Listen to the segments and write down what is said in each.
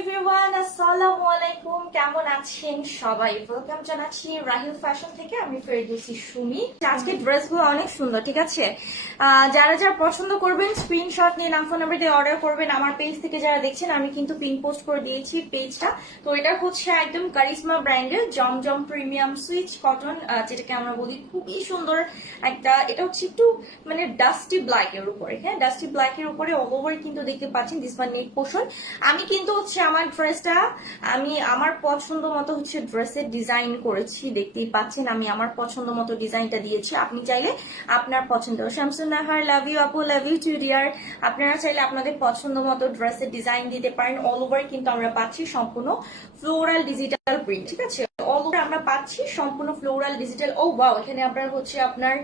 Everyone, আসসালামু আলাইকুম। কেমন আছেন সবাই? ওয়েলকাম জানাচ্ছি রাহিল ফ্যাশন থেকে। আমি ফেরদৌসী সুমি। আজকে ড্রেসগুলো অনেক সুন্দর, ঠিক আছে? যারা যারা পছন্দ করবেন স্ক্রিনশট নিয়ে নাম ফোন নাম্বার দিয়ে অর্ডার করবেন। আমার পেজ থেকে যারা দেখছেন, আমি কিন্তু পিন পোস্ট করে দিয়েছি পেজটা। তো এটা হচ্ছে একদম কারিশমা ব্র্যান্ডের জমজম প্রিমিয়াম সুইচ কটন, যেটাকে আমরা বলি খুবই সুন্দর একটা। এটা হচ্ছে একটু মানে ডাস্টি ব্ল্যাক এর উপরে, হ্যাঁ, ডাস্টি ব্ল্যাক এর উপরে অল ওভার কিন্তু দেখতে পাচ্ছেন দিস ওয়ান নেক পোর্শন। আমি কিন্তু হচ্ছে আমার ড্রেসটা আমি আমার পছন্দ মতো হচ্ছে ড্রেসের ডিজাইন করেছি, দেখতেই পাচ্ছেন। আমি আমার পছন্দ মতো ডিজাইনটা দিয়েছি। আপনি চাইলে আপনার পছন্দ, শামসুন্নাহার লাভ ইউ আপু, লাভ ইউ টু ডিয়ার। আপনারা চাইলে আপনাদের পছন্দ মতো ড্রেসের ডিজাইন দিতে পারেন। অল ওভার কিন্তু আমরা পাচ্ছি সম্পূর্ণ ফ্লোরাল ডিজিটাল প্রিন্ট, ঠিক আছে? অল ওভার আমরা পাচ্ছি সম্পূর্ণ ফ্লোরাল ডিজিটাল। ও ওয়াও, এখানে আপনার হচ্ছে আপনার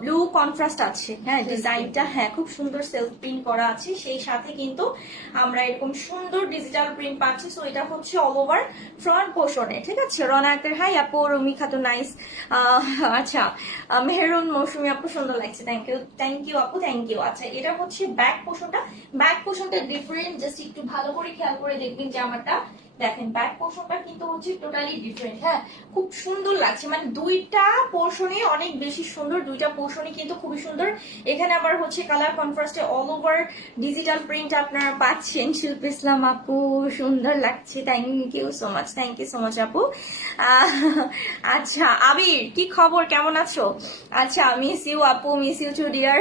ব্লু কন্ট্রাস্ট আছে, হ্যাঁ, ডিজাইনটা হ্যাঁ খুব সুন্দর সেলফ প্রিন্ট করা আছে। সেই সাথে কিন্তু আমরা এরকম সুন্দর ডিজিটাল প্রিন্ট পাচ্ছি। সো এটা হচ্ছে অল ওভার ফ্রন্ট পোর্শনে, ঠিক আছে? রনা আক্তার হাই আপু, রুমি খাতুন নাইস। আচ্ছা, মেহরুন মৌসুমি আপু সুন্দর লাগছে, থ্যাংক ইউ আপু, থ্যাংক ইউ। আচ্ছা, এটা হচ্ছে ব্যাক পোর্শনটা। ব্যাক পোর্শনটা ডিফারেন্ট, জাস্ট একটু ভালো করে খেয়াল করে দেখবেন যে আমারটা দেখেন ব্যাক পোর্শনটা কিন্তু হচ্ছে টোটালি ডিফারেন্ট, হ্যাঁ, খুব সুন্দর লাগছে। মানে দুইটা পোর্শনই অনেক বেশি সুন্দর, দুইটা পোর্শনই কিন্তু খুবই সুন্দর। এখানে আবার হচ্ছে কালার কন্ট্রাস্টে অল ওভার ডিজিটাল প্রিন্ট আপনারা পাচ্ছেন। শিল্প ইসলাম আপু সুন্দর লাগছে, thank you so much, thank you so much আপু। আচ্ছা আবির, কি খবর, কেমন আছো? আচ্ছা, মিস ইউ আপু, মিস ইউ টু ডিয়ার।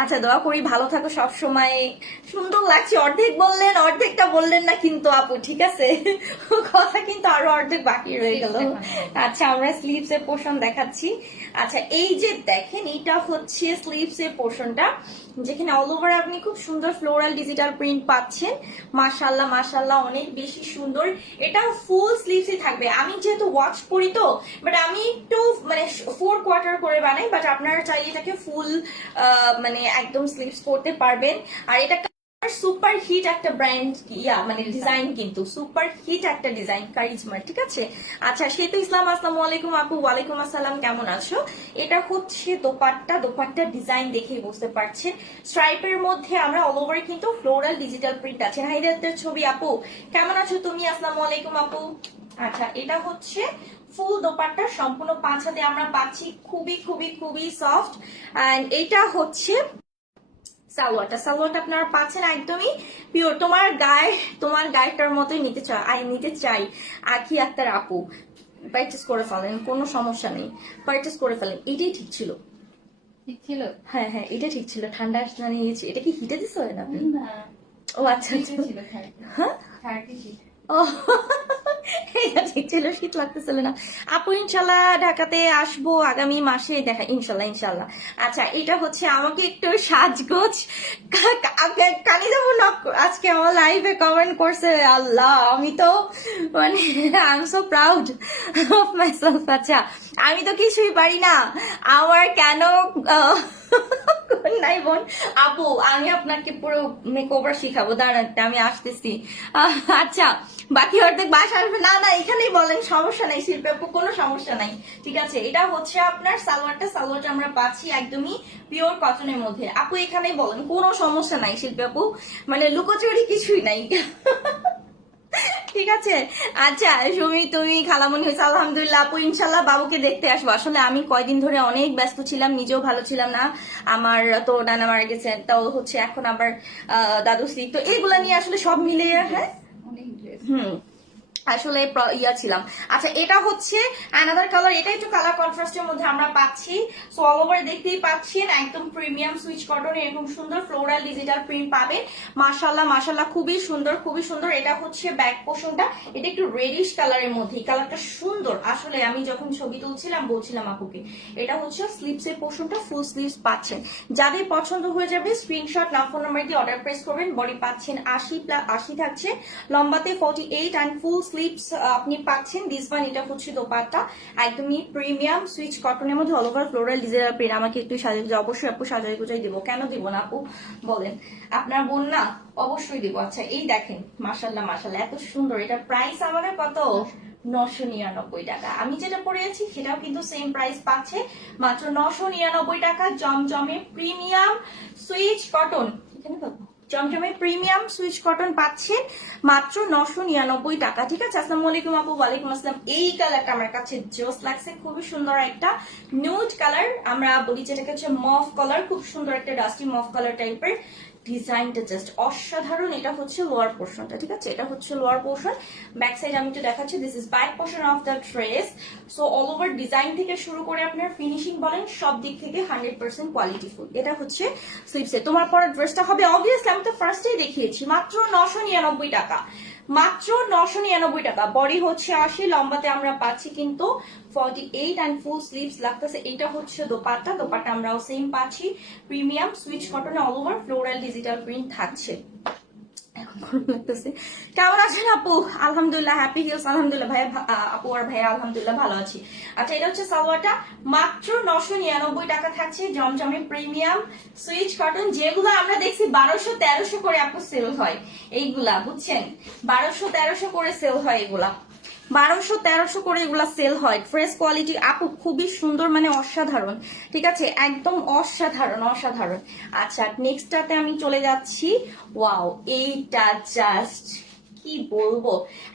আচ্ছা, দোয়া করি ভালো থাকো সব সময়। সুন্দর লাগছে। অর্ধেক বললেন, অর্ধেকটা বললেন না কিন্তু আপু, ঠিক আছে? কথা কিন্তু আরো অর্ধেক বাকি রয়ে গেল। আচ্ছা, আমরা স্লিভস এর পোর্শন দেখাচ্ছি। আচ্ছা, এই যে দেখেন, এটা হচ্ছে স্লিভস এর পোর্শনটা, যেখানে অল ওভার আপনি খুব সুন্দর ফ্লোরাল ডিজিটাল প্রিন্ট পাচ্ছেন। মাশাআল্লাহ মাশাআল্লাহ, অনেক বেশি সুন্দর। এটা ফুল স্লিভসই থাকবে। আমি যেহেতু ওয়াচ করি তো, বাট আমি একটু মানে 4 কোয়ার্টার করে বানাই, বাট আপনারা চাইলে এটাকে ফুল মানে একদম স্লিভস করতে পারবেন। আর এটা সুপার হিট একটা ব্র্যান্ড, মানে ডিজাইন কিন্তু সুপার হিট একটা ডিজাইন কারিজমার, ঠিক আছে? আচ্ছা, সেতু ইসলাম আসসালামু আলাইকুম আপু। ওয়ালাইকুম আসসালাম, কেমন আছো? এটা হচ্ছে দোপাট্টা। দোপাট্টা ডিজাইন দেখেই বুঝতে পারছেন, স্ট্রাইপের মধ্যে আমরা অল ওভার কিন্তু ফ্লোরাল ডিজিটাল প্রিন্ট আছে। হাইদাতের ছবি আপু, কেমন আছো তুমি? আসসালামু আলাইকুম আপু। আচ্ছা, এটা হচ্ছে ফুল দোপাট্টা, সম্পূর্ণ 5 হাতে আমরা পাচ্ছি, খুবই খুবই খুবই সফট। এন্ড এটা হচ্ছে সালোয়ারটা। সালোয়ারটা আপনারা পাচ্ছেন একদমই পিওর। তোমার গায়েটার মতোই নিতে চাই আখি আক্তার আপু। পারচেস করে ফেলেন, কোনো সমস্যা নেই, পারচেস করে ফেলেন। এটাই ঠিক ছিল, ঠিক ছিল। হ্যাঁ হ্যাঁ, এটা ঠিক ছিল। ঠান্ডা জানিয়েছি। এটা কি হিটে দিছো না আপনি? ও আচ্ছা আচ্ছা, ছিল হ্যাঁ, 30 ও এটা ঠিক ছিল, শীত লাগতেছিল না আপু। ইনশাল্লাহ ঢাকাতে আসবো আগামী মাসে, দেখা ইনশাল্লাহ ইনশাল্লাহ। আচ্ছা, এটা হচ্ছে আমাকে একটু সাজগোজ কানি যাবো না। আজকে আমার লাইভে কমেন্ট করছে, আল্লাহ আমি তো মানে I am so proud of myself. আচ্ছা, আমি তো কিছুই পারি না, আমার কেন নাই বোন আপু, আমি আপনাকে পুরো মেকওভার শিখাবো, দাঁড়ান আমি আসতেছি। আচ্ছা, বাকি অর্ধেক বাসা আসবে না, না এখানেই বলেন, সমস্যা নাই শিল্পী আপু, কোনো সমস্যা নাই, ঠিক আছে? এটা হচ্ছে আপনার সালোয়ারটা আমরা পাচ্ছি একদমই পিওর কটনের মধ্যে। আপু এখানেই বলেন, কোনো সমস্যা নাই শিল্পী আপু, মানে লুকোচুরি কিছুই নাই। ঠিক আছে? আচ্ছা, সুমি তুমি খালামণি হয়েছে, আলহামদুলিল্লাহ আপু। ইনশাল্লাহ বাবুকে দেখতে আসবো। আসলে আমি কয়দিন ধরে অনেক ব্যস্ত ছিলাম, নিজেও ভালো ছিলাম না। আমার তো নানা মারা গেছেন, তাও হচ্ছে এখন আবার দাদু স্ত্রী, তো এইগুলা নিয়ে আসলে সব মিলিয়ে, হ্যাঁ অনেক ড্রেস। আসলে ছিলাম। আচ্ছা, এটা হচ্ছে অ্যানাদার কালার। এটা একটু কালার কন্ট্রাস্টের মধ্যে আমরা পাচ্ছি। সো অল ওভার দেখতেই পাচ্ছেন একদম প্রিমিয়াম সুইচ কটন, এরকম সুন্দর ফ্লোরাল ডিজিটাল প্রিন্ট পাবেন। মাশাআল্লাহ মাশাআল্লাহ, খুবই সুন্দর খুবই সুন্দর। এটা হচ্ছে ব্যাক পোর্শনটা, এটা একটু রেডিশ কালারের মধ্যে। কালারটা সুন্দর আসলে। আমি যখন ছবি তুলছিলাম বলছিলাম আপুকে, এটা হচ্ছে স্লিভস এর পোর্শনটা, ফুল স্লিভস পাচ্ছেন। যাদের পছন্দ হয়ে যাবে স্ক্রিনশট নাম ফোন নাম্বার দিয়ে অর্ডার প্রেস করবেন। বডি পাচ্ছেন 80 থাকছে, লম্বাতে 48 এন্ড ফুল স্লিভস আপনি পাচ্ছেন দিস ওয়ান। এটা হচ্ছে দোপাট্টা, একদমই প্রিমিয়াম সুইচ কটনের মধ্যে all over floral digital print. আমাকে একটু সাজিয়ে, অবশ্যই আপু সাজাই গুজাই দিব, কেন দিব না আপু বলেন? আপনার বোন না, অবশ্যই দিব। আচ্ছা, এই দেখেন, মাশাল্লাহ মাশাল্লাহ, এত সুন্দর। এটা প্রাইস আমাদের কত? 999 টাকা। আমি যেটা পড়েছি সেটাও কিন্তু সেম প্রাইস পাচ্ছে, মাত্র 999 টাকা। জমজমে প্রিমিয়াম সুইচ কটন, এখানে পাবো জমজমে প্রিমিয়াম সুইচ কটন পাচ্ছেন মাত্র 999 টাকা। ঠিক আছে, আসসালামু আলাইকুম আপু। ওয়ালাইকুম আসসালাম। এই কালারটা আমার কাছে জোস লাগছে, খুবই সুন্দর একটা নিউড কালার, আমরা বলি যেটাকে হচ্ছে মফ কালার, খুব সুন্দর একটা ডাস্টি মফ কালার টাইপের। ডিজাইনটা জাস্ট অসাধারণ। এটা হচ্ছে লোয়ার পোর্শনটা, ঠিক আছে, এটা হচ্ছে লোয়ার পোর্শন। ব্যাক সাইড আমি একটু দেখাচ্ছি, this is back portion of the dress. So all over design থেকে শুরু করে আপনার ফিনিশিং বলেন সব দিক থেকে 100% কোয়ালিটিফুল। এটা হচ্ছে স্লিপসে তোমার পরে ড্রেসটা হবে, অবভিয়াসলি আমি তো ফার্স্টেই দেখিয়েছি, মাত্র 999 টাকা, মাত্র 999 টাকা। বডি হচ্ছে 80, লম্বাতে আমরা পাচ্ছি কিন্তু 48 এন্ড ফুল স্লিভস লাগতেছে। এটা হচ্ছে দোপাট্টা, দোপাট্টা আমরাও সেম পাচ্ছি প্রিমিয়াম সুইচ কটনে all over floral digital print থাকছে। কেমন আছেন আপু? আলহামদুলিল্লাহ, হ্যাপি হিলস আলহামদুলিল্লাহ ভাইয়া, আপু আর ভাইয়া আলহামদুলিল্লাহ ভালো আছি। আচ্ছা, এটা হচ্ছে সালোয়ারটা, মাত্র 999 টাকা থাকছে জমজমে প্রিমিয়াম সুইচ কটন, যেগুলো আমরা দেখছি 1200-1300 করে আপু সেল হয় এইগুলা, বুঝছেন, 1200-1300 করে সেল হয় এগুলা, 1200-1300 করে এগুলা সেল হয়। ফ্রেশ কোয়ালিটি আপু, খুবই সুন্দর, মানে অসাধারণ, ঠিক আছে, একদম অসাধারণ অসাধারণ। আচ্ছা, নেক্সটটাতে আমি চলে যাচ্ছি। ওয়াও, এইটা জাস্ট কি বলবো,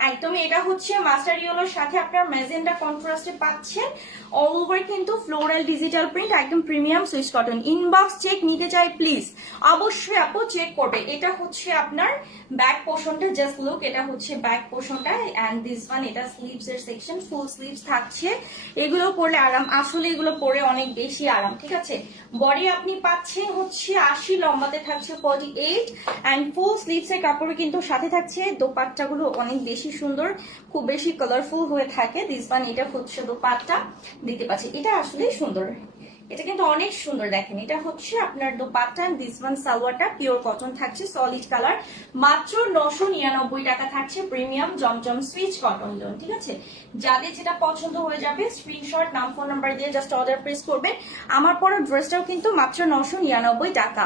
একদমই এটা হচ্ছে মাস্টার ইয়েলোর সাথে আপনার ম্যাজেন্ডা কন্ট্রাস্টে পাচ্ছেন, অল ওভার কিন্তু ফ্লোরাল ডিজিটাল প্রিন্ট, একদম premium Swiss cotton. Inbox check নিতে চাই প্লিজ, অবশ্যই আপু চেক করবে। এটা হচ্ছে আপনার ব্যাক পোর্শনটা, জাস্ট লুক, এটা হচ্ছে ব্যাক পোর্শনটা এন্ড দিস ওয়ান, এটা স্লিভস এর সেকশন, ফুল স্লিভস থাকছে। এগুলো পরলে আরাম, আসলে এগুলো পরে অনেক বেশি আরাম, ঠিক আছে। বডি আপনি পাচ্ছেন হচ্ছে 80, লম্বাতে থাকছে 48 এন্ড ফুল স্লিভস এর কাপড়ে কিন্তু সাথে থাকছে। দোপাট্টা গুলো অনেক বেশি সুন্দর, খুব বেশি কালারফুল হয়ে থাকে। দিস ওয়ান, এটা হচ্ছে দোপাট্টা, দিতে পাচ্ছি, এটা আসলে সুন্দর, এটা কিন্তু অনেক সুন্দর। দেখেন, এটা হচ্ছে আপনার দোপাট্টা, দিস ওয়ান সালোয়ারটা পিওর কটন থাকছে, সলিড কালার, মাত্র 999 টাকা থাকছে প্রিমিয়াম জমজম সুইচ কটন লোন, ঠিক আছে। যাদের যেটা পছন্দ হয়ে যাবে স্ক্রিনশট, নাম ফোন নাম্বার দিয়ে জাস্ট অর্ডার প্রেস করবেন। আমার পরে ড্রেসটাও কিন্তু মাত্র 999 টাকা।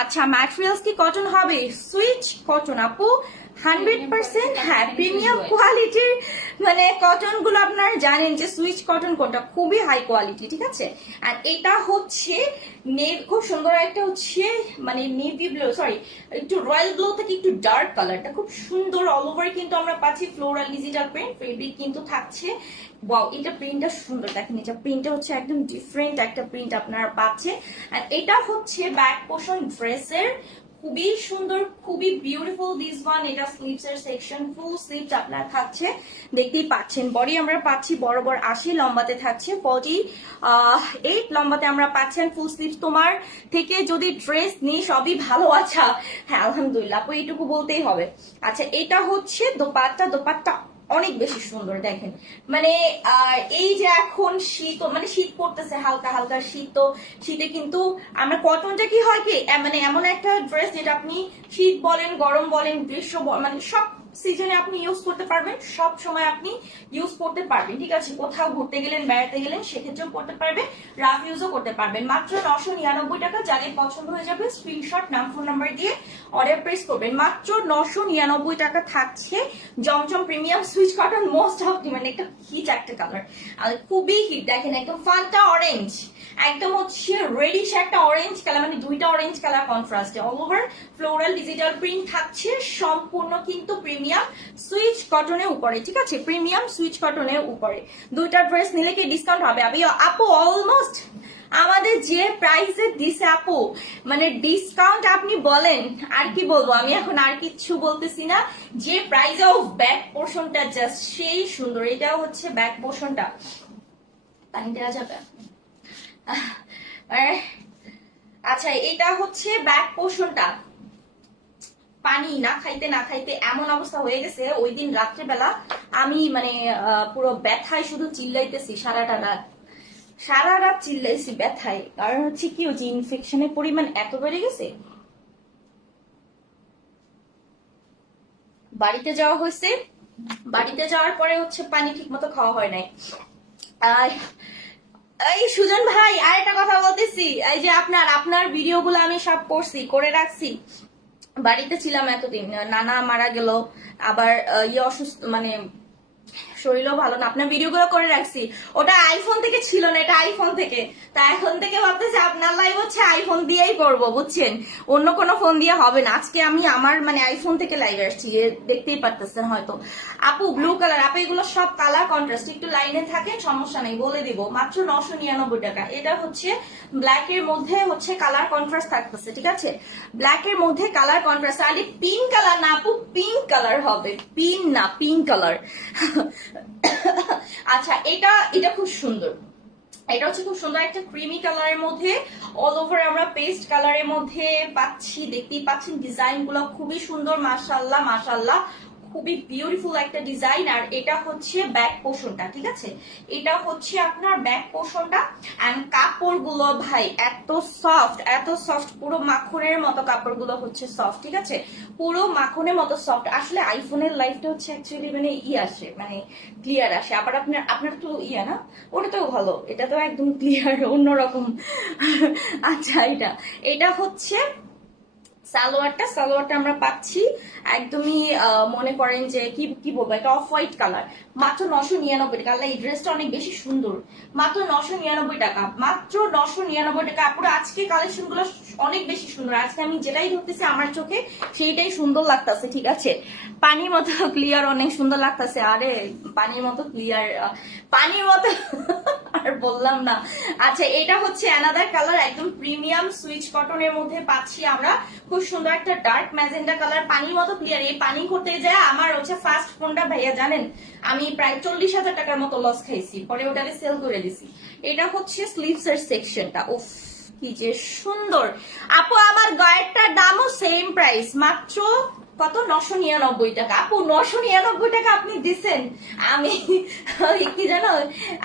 আচ্ছা, ম্যাটেরিয়ালস কি কটন হবে? সুইচ কটন আপু, 100%, হ্যাঁ, প্রিমিয়াম কোয়ালিটির, মানে কটন গুলো আপনারা জানেন যে সুইচ কটন কোনটা, খুবই হাই কোয়ালিটি, ঠিক আছে। আর এটা হচ্ছে খুব সুন্দর একটা হচ্ছে মানে নেভি ব্লু, সরি একটু রয়্যাল ব্লু থেকে একটু ডার্ক কালারটা খুব সুন্দর। অল ওভার কিন্তু আমরা পাচ্ছি ফ্লোরাল ডিজিটাল প্রিন্ট, ফেব্রিক কিন্তু থাকছে। ওয়াও, এটা প্রিন্টটা সুন্দর, দেখেন, এটা প্রিন্টটা হচ্ছে একদম ডিফারেন্ট একটা প্রিন্ট আপনারা পাচ্ছেন। আর এটা হচ্ছে ব্যাক পোর্শন ড্রেসের, খুবই সুন্দর, খুবই বিউটিফুল। দিস ওয়ান, এটা স্লিভস এর সেকশন, ফুল স্লিভস আপনার থাকছে, দেখতেই পাচ্ছেন। বডি আমরা পাচ্ছি বরাবর 80, লম্বাতে থাকছে 48, লম্বাতে আমরা পাচ্ছেন ফুল স্লিভস। তোমার থেকে যদি ড্রেস নিই সবই ভালো, আচ্ছা, হ্যাঁ আলহামদুলিল্লাহ আপু, এইটুকু বলতেই হবে। আচ্ছা, এটা হচ্ছে দোপাট্টা, দোপাট্টা অনেক বেশি সুন্দর। দেখেন, মানে এই যে এখন শীত, মানে শীত পড়তেছে, হালকা হালকা শীত, তো শীতে কিন্তু আমরা কটনটা কি হয় কি, মানে এমন একটা ড্রেস যেটা আপনি শীত বলেন, গরম বলেন, গ্রীষ্ম মানে সব সিজনে আপনি ইউজ করতে পারবেন, সব সময় আপনি ইউজ করতে পারবেন, ঠিক আছে। কোথাও ঘুরতে গেলেন, বেড়াতে গেলেন, সেক্ষেত্রেও করতে পারবেন, রাফ ইউজও করতে পারবেন। মাত্র 999 টাকা। যাদের পছন্দ হয়ে যাবে স্ক্রিনশট, নাম ফোন নাম্বার দিয়ে অর্ডার প্রেস করবেন। মাত্র 999 টাকা থাকছে Zamzam premium Swiss cotton, most of demand, একটা হিট একটা কালার, আর খুবই হিট। দেখেন, একদম ফান্টা অরেঞ্জ, একদম হচ্ছে রেডিশ একটা অরেঞ্জ কালার, মানে দুইটা অরেঞ্জ কালার কন্ট্রাস্টে, all over floral digital print থাকছে, সম্পূর্ণ কিন্তু প্রিমিয়াম সুইচ কটনের উপরে, ঠিক আছে, প্রিমিয়াম সুইচ কটনের উপরে। দুইটা ড্রেস নিলে কি ডিসকাউন্ট হবে? আপু অলমোস্ট আমাদের যে প্রাইসে দিছে আপু, মানে ডিসকাউন্ট আপনি বলেন, আর কি বলবো আমি এখন, আর কিচ্ছু বলতেছি না। যে প্রাইসে অফ ব্যাক পোর্শনটা জাস্ট সেই সুন্দর। এটাও হচ্ছে ব্যাক পোর্শনটা, পানি দেওয়া যাবে? আচ্ছা, এটা হচ্ছে ব্যাক পোর্শনটা, পানি না খাইতে না খাইতে এমন অবস্থা হয়ে গেছে, ওই দিন রাত্রেবেলা আমি মানে পুরো ব্যথায় শুধু চিল্লাইতেছি, সারা রাত চিল্লাইছি ব্যথায়। কারণ হচ্ছে কি, ওই যে ইনফেকশনের পরিমাণ এত বেড়ে গেছে। বাড়িতে যাওয়া হয়েছে, বাড়িতে যাওয়ার পরে হচ্ছে পানি ঠিক মতো খাওয়া হয় নাই। এই সুজন ভাই, আরেকটা কথা বলতেছি, এই যে আপনার ভিডিওগুলো আমি সব করছি, করে রাখছি। বাড়িতে ছিলাম এতদিন, নানা মারা গেল, আবার অসুস্থ, মানে শরীরও ভালো না, আপনার ভিডিওগুলো করে রাখছি, ওটা আইফোন থেকে ছিল না, এটা আইফোন থেকে। তা এখন থেকে ভাবতেছি আপনার লাইভ হচ্ছে আইফোন দিয়েই করব, বুঝছেন, অন্য কোনো ফোন দিয়ে হবে না। আজকে আমি আমার মানে আইফোন থেকে লাইভ আসছি, দেখতেই পারতেছেন হয়তো। আপু ব্লু কালার, আপু এগুলো সব কালার কন্ট্রাস্ট, একটু লাইনে থাকে সমস্যা নেই, বলে দিব, মাত্র 999 টাকা। এটা হচ্ছে ব্ল্যাক এর মধ্যে হচ্ছে কালার কন্ট্রাস্ট থাকতেছে, ঠিক আছে, ব্ল্যাক এর মধ্যে কালার কন্ট্রাস্ট। আরে পিঙ্ক কালার না আপু, পিঙ্ক কালার হবে, পিন না পিঙ্ক কালার। আচ্ছা, এটা এটা খুব সুন্দর, এটা হচ্ছে খুব সুন্দর একটা ক্রিমি কালারের মধ্যে অল ওভার আমরা পেস্ট কালারের মধ্যে পাচ্ছি, দেখতেই পাচ্ছেন ডিজাইন গুলো খুবই সুন্দর, মাশাআল্লাহ মাশাআল্লাহ, খুবই বিউটিফুল একটা ডিজাইন। আর এটা হচ্ছে ব্যাক পোর্শনটা, ঠিক আছে, এটা হচ্ছে আপনার ব্যাক পোর্শনটা। এন্ড কাপড়গুলো ভাই এত সফট, এত সফট, পুরো মাখনের মতো কাপড়গুলো হচ্ছে সফট, ঠিক আছে, পুরো মাখনের মতো সফট। আসলে আইফোনের লাইফটা হচ্ছে অ্যাকচুয়ালি মানে আসে, মানে ক্লিয়ার আসে। আবার আপনার আপনার তো না, ওটা তো ভালো, এটা তো একদম ক্লিয়ার অন্যরকম। আচ্ছা, এটা হচ্ছে সালোয়ারটা আমরা পাচ্ছি একদমই মনে করেন যে কি কি বলবো, একটা অফ হোয়াইট কালার, মাত্র 999 টাকা। এই ড্রেসটা অনেক বেশি সুন্দর, মাত্র 999 টাকা, মাত্র 999 টাকা। পুরো আজকে কালেকশন গুলো অনেক বেশি সুন্দর, আজকে আমি যেটাই ধরতেছি আমার চোখে সেইটাই সুন্দর লাগতেছে, ঠিক আছে, পানির মতো ক্লিয়ার, অনেক সুন্দর লাগতেছে। আরে পানির মতো ক্লিয়ার, পানির মতো আর বললাম না। আচ্ছা, এটা হচ্ছে অ্যানাদার কালার, একদম প্রিমিয়াম সুইচ কটনের মধ্যে পাচ্ছি আমরা খুব সুন্দর একটা ডার্ক ম্যাজেন্ডা কালার, পানির মতো ক্লিয়ার। এই পানি করতে যায় আমার হচ্ছে ফার্স্ট ফোনটা ভাইয়া জানেন আমি প্রায় 40,000 টাকার মতো লস খাইছি, পরে ওটাকে সেল করে দিছি। এটা হচ্ছে স্লিভস এর সেকশনটা, উফ কি যে সুন্দর। আপু আমার গায়েরটার দামও সেম প্রাইস, মাত্র কত, 999 টাকা। আপু 999 টাকা আপনি দিচ্ছেন, আমি কি জানো।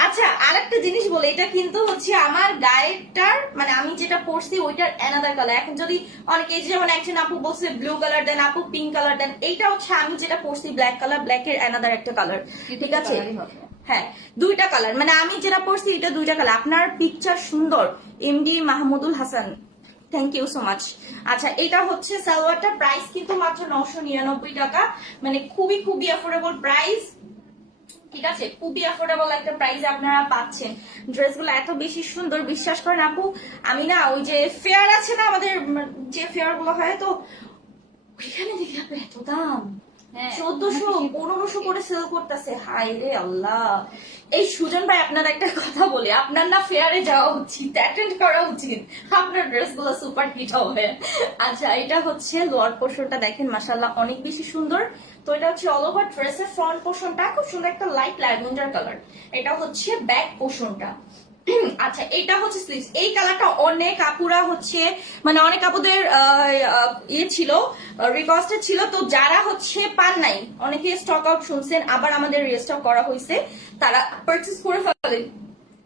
আচ্ছা, আরেকটা জিনিস বলে, এটা কিন্তু হচ্ছে আমার গায়েরটার মানে আমি যেটা পরছি ওইটার অ্যানাদার কালার। এখন যদি অনেকে যেমন একজন আপু বলছে ব্লু কালার দেন, আপু পিঙ্ক কালার দেন, এইটা হচ্ছে আমি যেটা পরছি ব্ল্যাক কালার, ব্ল্যাকের অ্যানাদার একটা কালার, ঠিক আছে, হ্যাঁ দুইটা কালার, মানে আমি যেটা পরছি এটা দুইটা কালার। আপনার পিকচার সুন্দর, MD Mahmudul Hasan, thank you so much. আচ্ছা, এটা হচ্ছে সালোয়ারটা, প্রাইস কিন্তু মাত্র 999 টাকা, মানে খুবই খুবই অ্যাফোর্ডেবল প্রাইস, ঠিক আছে, খুবই অ্যাফোর্ডেবল একটা প্রাইস আপনারা পাচ্ছেন। ড্রেসগুলো এত বেশি সুন্দর, বিশ্বাস করেন আপু, আমি না ওই যে ফেয়ার আছে না আমাদের, যে ফেয়ার গুলো হয়, তো ওইখানে দেখি আপনার এত দাম, 1400-1500 করে সেল করতেছে, হাই রে আল্লাহ। এই সুজন ভাই, আপনার একটা কথা বলি, আপনার না ফেয়ারে যাওয়া উচিত, অ্যাটেন্ড করা উচিত, আপনার ড্রেস গুলো সুপার হিট হবে। আচ্ছা, এটা হচ্ছে লোয়ার পোর্শনটা, দেখেন মাশাআল্লাহ অনেক বেশি সুন্দর। তো এটা হচ্ছে অল ওভার ড্রেসের ফ্রন্ট পোর্শনটা খুব সুন্দর একটা লাইট ল্যাভেন্ডার কালার, এটা হচ্ছে ব্যাক পোর্শনটা। আচ্ছা, এটা হচ্ছে স্লিভস, এই কালারটা অনেক আপুরা হচ্ছে মানে অনেক আপুদের ইয়ে ছিল, রিকোয়েস্টেড ছিল, তো যারা হচ্ছে পান নাই, অনেকে স্টক আউট শুনছেন, আবার আমাদের রিস্টক করা হয়েছে, তারা পারচেজ করে ফেলেন।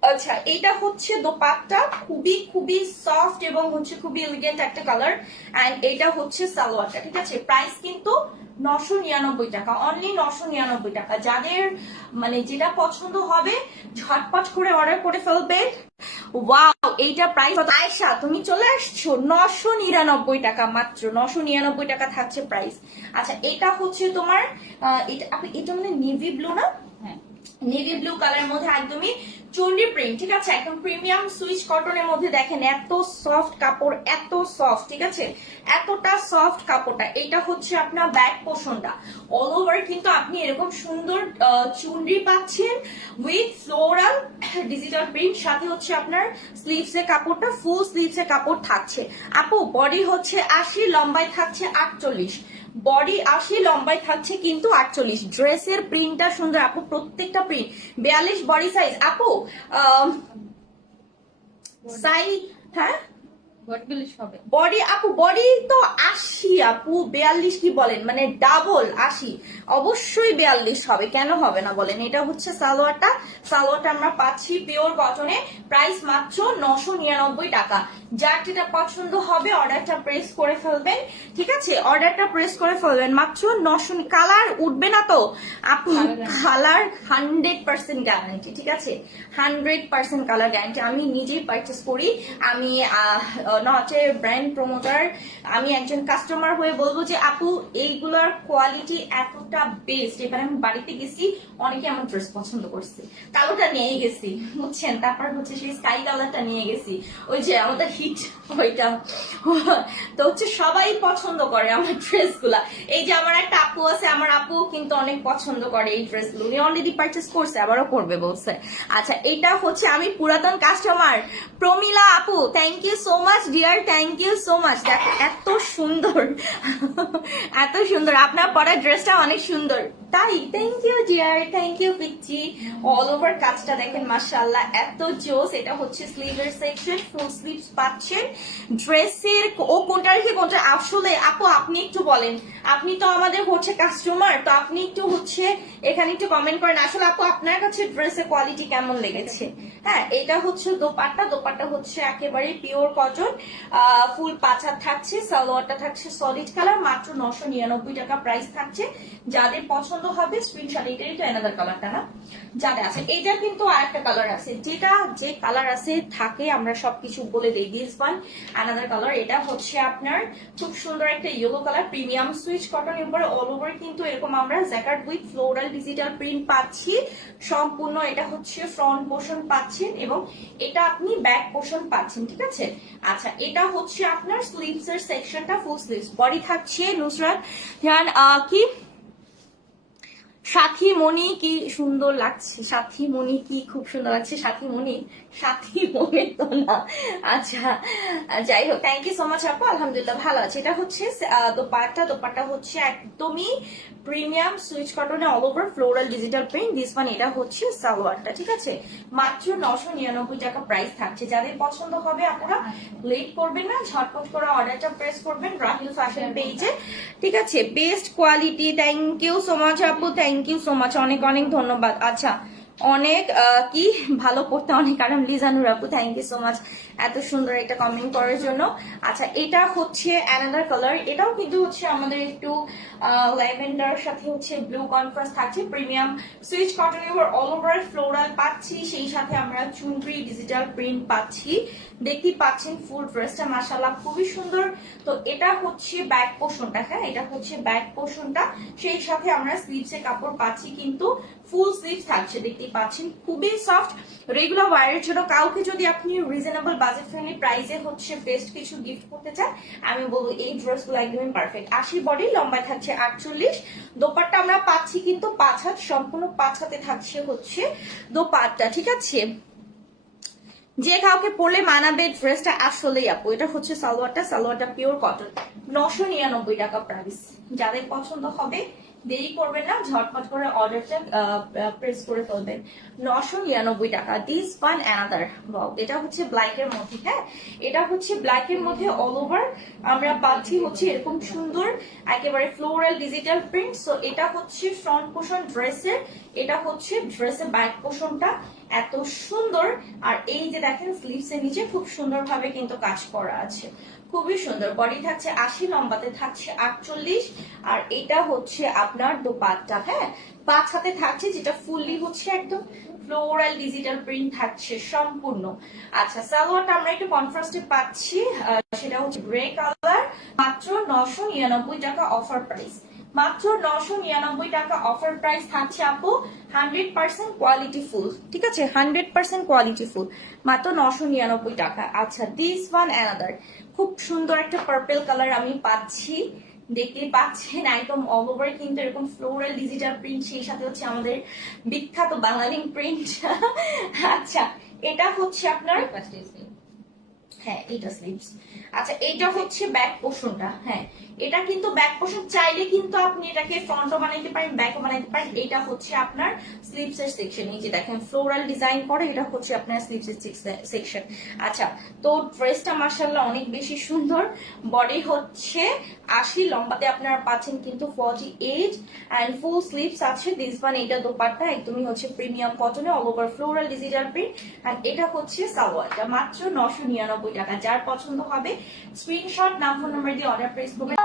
আচ্ছা, এটা হচ্ছে দোপাট্টা, খুবই খুবই সফট এবং হচ্ছে খুবই এলিগেন্ট একটা কালার। এন্ড এটা হচ্ছে সালোয়ারটা, ঠিক আছে, প্রাইস কিন্তু 999 টাকা, অনলি 999 টাকা। যাদের মানে যেটা পছন্দ হবে ঝটপট করে অর্ডার করে ফেলবেন। ওয়াও, এইটা প্রাইস আয়শা তুমি চলে আসছো, 999 টাকা, মাত্র 999 টাকা থাকছে প্রাইস। আচ্ছা, এটা হচ্ছে তোমার এটা মানে নেভি ব্লু না, হ্যাঁ নেভি ব্লু কালারের মধ্যে একদমই চন্ডি প্রিন্ট, ঠিক আছে, একদম প্রিমিয়াম সুইচ কটনের মধ্যে, দেখেন এত সফট কাপড়, এত সফট, ঠিক আছে, এতটা সফট কাপড়টা। এটা হচ্ছে আপনার ব্যাক পোর্শনটা, অল ওভার কিন্তু আপনি এরকম সুন্দর চুনরি পাচ্ছেন উইথ ফ্লোরাল ডিজিটাল প্রিন্ট, সাথে হচ্ছে আপনার স্লিভস এর কাপড়টা ফুল স্লিভস এর কাপড় থাকছে। আপু বডি হচ্ছে 80, লম্বায় থাকছে 48, বডি 80, লম্বায় থাকছে কিন্তু 48। ড্রেসের প্রিন্টটা সুন্দর আপু, প্রত্যেকটা প্রিন্ট 42 বডি সাইজ। আপু সাই, হ্যাঁ বডি আপু, বডি তো 80 আপু, 42 কি বলেন, মানে ডাবল 80, অবশ্যই 42 হবে, কেন হবে না বলেন। এটা হচ্ছে সালোয়ারটা আমরা পাচ্ছি পিওর কটনে, প্রাইস মাত্র 999 টাকা। যার যেটা পছন্দ হবে অর্ডারটা প্রেস করে ফেলবেন, ঠিক আছে, অর্ডারটা প্রেস করে ফেলবেন, মাত্র 900। কালার উঠবে না তো আপু, কালার 100% গ্যারান্টি, ঠিক আছে, 100% কালার গ্যারান্টি। আমি নিজেই পারচেস করি, আমি নট এ ব্র্যান্ড প্রমোটার, আমি একজন কাস্টমার হয়ে বলবো যে আপু এইগুলোর কোয়ালিটি এতটা কালারটা বেস্ট। এবার আমি বাড়িতে গেছি, অনেকে আমার ড্রেস পছন্দ করছে, কালোটা নিয়ে গেছি বুঝছেন, তারপর হচ্ছে সেই স্কাই কালারটা নিয়ে গেছি, ওই যে আমাদের হিট ওইটা। তো হচ্ছে সবাই পছন্দ করে আমার ড্রেস গুলা। এই যে আমার একটা আপু আছে, আমার আপু কিন্তু অনেক পছন্দ করে এই ড্রেস গুলো, উনি অলরেডি পারচেস করছে, আবারও করবে বলছে। আচ্ছা, এটা হচ্ছে আমি পুরাতন কাস্টমার প্রমিলা আপু, thank you so much dear, thank you so much. দেখো এত সুন্দর, এত সুন্দর, আপনার পরা ড্রেসটা অনেক সুন্দর। তাই, thank you dear, thank you পিচ্চি। অল ওভার কাজটা দেখেন মাশাআল্লাহ, এত জোস। এটা হচ্ছে স্লিভের সেকশন, ফুল স্লিভস পাচ্ছেন ড্রেসের। ও কোনটা রেখে কোনটা, আসলে আপু আপনি একটু বলেন, আপনি তো আমাদের হচ্ছে কাস্টমার, তো আপনি একটু হচ্ছে এখানে একটু কমেন্ট করেন আসলে আপু আপনার কাছে ড্রেসের কোয়ালিটি কেমন লেগেছে। হ্যাঁ, এটা হচ্ছে দোপাট্টা, দোপাট্টা হচ্ছে একেবারে পিওর কটন, ফুল পাঁচা থাকছে, সালোয়ারটা থাকছে সলিড কালার, মাত্র 999 টাকা প্রাইস থাকছে। যাদের পছন্দ হবে স্ক্রিনশট, এটাই তো অ্যানাদার কালারটা না, যাদের আছে। এটা কিন্তু আরেকটা কালার আছে, যেটা যে কালার আছে থাকে আমরা সবকিছু বলে দিই। দিস ওয়ান অ্যানাদার কালার, এটা হচ্ছে আপনার খুব সুন্দর একটা yellow colour, premium Swiss cotton উপরে অল ওভার কিন্তু এরকম আমরা jacquard with floral digital print পাচ্ছি সম্পূর্ণ। এটা হচ্ছে ফ্রন্ট পোর্শন পাচ্ছেন এবং এটা আপনি ব্যাক পোর্শন পাচ্ছেন, ঠিক আছে। আচ্ছা, এটা হচ্ছে আপনার স্লিভস এর সেকশনটা, ফুল স্লিভস। বডি থাকছে নুসরাত ধ্যান কি সাথী মণি, কি সুন্দর লাগছে, সাথী মণি কি খুব সুন্দর লাগছে, সাথী মণি, সাথী মণি তো না। আচ্ছা, যাই হোক, থ্যাংক ইউ সো মাচ আপু, আলহামদুলিল্লাহ ভালো আছে। এটা হচ্ছে দোপাট্টা, দোপাট্টা হচ্ছে একদমই প্রিমিয়াম সুইচ কটনে all over floral digital print. This one, এটা হচ্ছে সালোয়ারটা, ঠিক আছে। মাত্র 999 টাকা প্রাইস থাকছে। যাদের পছন্দ হবে আপনারা লেট করবেন না, ঝটপট করে অর্ডারটা প্রেস করবেন রাহিল ফ্যাশন পেজে, ঠিক আছে। Best quality, thank you so much আপু, থ্যাংক ইউ সো মাচ, অনেক অনেক ধন্যবাদ। আচ্ছা, অনেক কি ভালো পড়তে অনেক আরাম, লিজানুর আপু, থ্যাংক ইউ সো মাচ এত সুন্দর একটা কমেন্ট করার জন্য। আচ্ছা, এটা হচ্ছে অ্যানাদার কালার, এটাও কিন্তু হচ্ছে আমাদের একটু ল্যাভেন্ডার সাথে হচ্ছে ব্লু কন্ট্রাস্ট থাকছে, প্রিমিয়াম সুইচ কটন এর অল ওভার ফ্লোরাল পাচ্ছি, সেই সাথে আমরা চুনরি ডিজিটাল প্রিন্ট পাচ্ছি। দেখতেই পাচ্ছেন ফুল ড্রেসটা মাশাআল্লাহ খুবই সুন্দর। তো এটা হচ্ছে ব্যাক পোর্শনটা, হ্যাঁ এটা হচ্ছে ব্যাক পোর্শনটা, সেই সাথে আমরা স্লিভসে কাপড় পাচ্ছি কিন্তু ফুল স্লিভ থাকছে, দেখতেই পাচ্ছেন খুবই সফট। রেগুলার ওয়্যারের জন্য কাউকে যদি আপনি রিজনেবল বাজেট ফ্রেন্ডলি প্রাইসে হচ্ছে বেস্ট কিছু গিফট করতে চান, আমি বলবো এই ড্রেসগুলো একদমই পারফেক্ট। 80 বডি, লম্বায় থাকছে 48, দোপাট্টা আমরা পাচ্ছি কিন্তু 5 হাত, সম্পূর্ণ 5 হাতে থাকছে হচ্ছে দোপাট্টা, ঠিক আছে। যে কাউকে পরলে মানাবে ড্রেসটা আসলেই আপু। এটা হচ্ছে সালোয়ারটা, সালোয়ারটা পিওর কটন, 999 টাকা প্রাইস। যাদের পছন্দ হবে দেরি করবেন না, ঝটপট করে অর্ডারটা প্রেস করে ফেলবেন। 999 টাকা। দিস ওয়ান অ্যানাদার, এটা হচ্ছে ব্ল্যাকের মধ্যে, হ্যাঁ এটা হচ্ছে ব্ল্যাকের মধ্যে অল ওভার আমরা পাচ্ছি হচ্ছে এরকম সুন্দর একেবারে ফ্লোরাল ডিজিটাল প্রিন্ট। সো এটা হচ্ছে ফ্রন্ট পোর্শন ড্রেসের, এটা হচ্ছে ড্রেসের ব্যাক পোর্শনটা, এত সুন্দর। আর এই যে দেখেন স্লিভস এর নিচে খুব সুন্দর ভাবে কিন্তু কাজ করা আছে, খুবই সুন্দর। বডি থাকছে 80, লম্বাতে থাকছে 48, আর এটা হচ্ছে আপনার দোপাট্টা, হ্যাঁ 5 হাতে থাকছে, যেটা ফুললি হচ্ছে একদম ফ্লোরাল ডিজিটাল প্রিন্ট থাকছে সম্পূর্ণ। আচ্ছা, সালোয়ারটা আমরা একটু কন্ট্রাস্টে পাচ্ছি, সেটা হচ্ছে গ্রে কালার, মাত্র 999 টাকা অফার প্রাইস, মাত্র 999 টাকা অফার প্রাইস থাকছে আপু। 100% কোয়ালিটি ফুল, ঠিক আছে, 100% কোয়ালিটি ফুল, মাত্র 999 টাকা। আচ্ছা, দিস ওয়ান অ্যানাদার, খুব সুন্দর একটা পার্পল কালার আমি পাচ্ছি, দেখতেই পাচ্ছেন একদম অল ওভার কিন্তু এরকম ফ্লোরাল ডিজিটাল প্রিন্ট, সেই সাথে হচ্ছে আমাদের বিখ্যাত বাঙালি প্রিন্ট। আচ্ছা, এটা হচ্ছে আপনার, হ্যাঁ এটা স্লিভস। আচ্ছা, এটা হচ্ছে ব্যাক পোর্শনটা, হ্যাঁ এটা কিন্তু ব্যাক পোর্শন, চাইলে কিন্তু আপনি এটাকে ফ্রন্টও বানাইতে পারেন, ব্যাকও বানাইতে পারেন। এটা হচ্ছে আপনার স্লিভস এর সেকশন, এই যে দেখেন ফ্লোরাল ডিজাইন করে, এটা হচ্ছে আপনার স্লিভস এর সেকশন। আচ্ছা, তো ড্রেসটা মাশাআল্লাহ অনেক বেশি সুন্দর। বডি হচ্ছে 80, লম্বাতে আপনারা পাচ্ছেন কিন্তু 48, এন্ড ফুল স্লিভস আছে। দিস ওয়ান, এটা দোপাট্টা একদমই হচ্ছে প্রিমিয়াম কটনে all over floral digital print, and এটা হচ্ছে সালোয়ারটা, মাত্র 999 টাকা। যার পছন্দ হবে স্ক্রিনশট, নাম ফোন নাম্বার দিয়ে অর্ডার প্লেস করবেন।